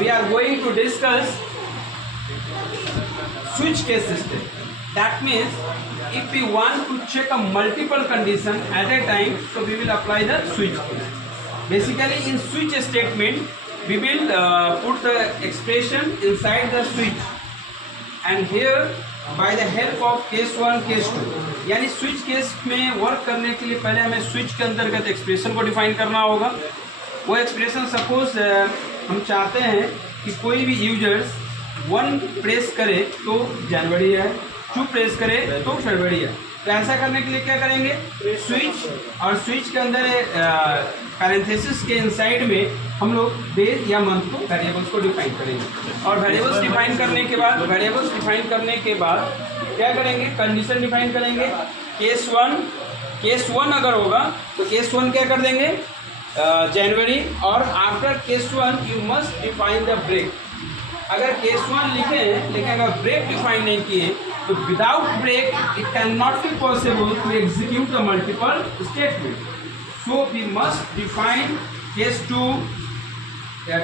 we are going to discuss switch case system. That means if we want to check a multiple condition at a time, so we will apply the switch case. Basically in switch statement we will put the expression inside the switch, and here by the help of case 1 case 2, यानी switch case में work करने के लिए पहले हमें switch के अंतर्गत expression को डिफाइन करना होगा. वो एक्सप्रेशन सपोज हम चाहते हैं कि कोई भी यूजर्स 1 प्रेस करे तो जनवरी है, 2 प्रेस करे तो फरवरी है. तो ऐसा करने के लिए क्या करेंगे, स्विच, और स्विच के अंदर पैरेंथेसिस के इनसाइड में हम लोग डेज या मंथ को वेरिएबल्स को डिफाइन करेंगे. और वेरिएबल्स डिफाइन करने के बाद क्या करेंगे, कंडीशन डिफाइन करेंगे. केस 1 अगर होगा तो केस 1 क्या कर देंगे, जनवरी, और after case 1 you must define the break. अगर केस 1 लिखे हैं लेकिन अगर ब्रेक डिफाइन नहीं किए तो without break it can not be possible to execute the multiple statement. So we must define case 2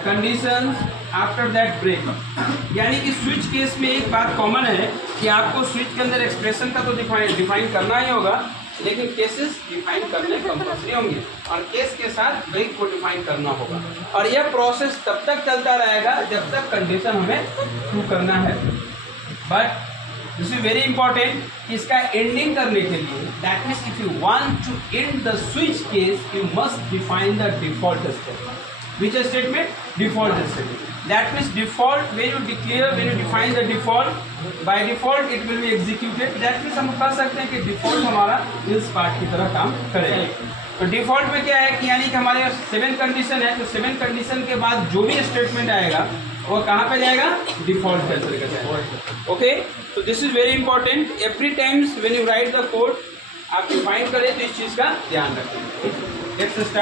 condition after that break. यानी कि स्विच केस में एक बात कॉमन है कि आपको स्विच के अंदर एक्सप्रेशन का तो डिफाइन करना ही होगा, लेकिन केसेस डिफाइन करने कंपल्सरी होंगे और केस के साथ ब्रेक को डिफाइन करना होगा. और यह प्रोसेस तब तक चलता रहेगा जब तक कंडीशन हमें ट्रू करना है. But this is very important कि इसका एंडिंग करने के लिए, that means if you want to end the switch case you must define the default statement. Which statement? Default statement. That means default, when you define the default, by default it will be executed. That means हम कह सकते हैं कि default हमारा else part की तरह काम करेगा. तो default में क्या है कि यानी कि हमारे 7 कंडीशन है, तो 7 कंडीशन के बाद जो भी स्टेटमेंट आएगा वो कहाँ पे जाएगा, डिफॉल्ट पे चलेगा जाएगा. ओके, तो this is very important. Every times when you right the code आप डिफाइन करें तो इस चीज़ का ध्यान रखें. Let's start.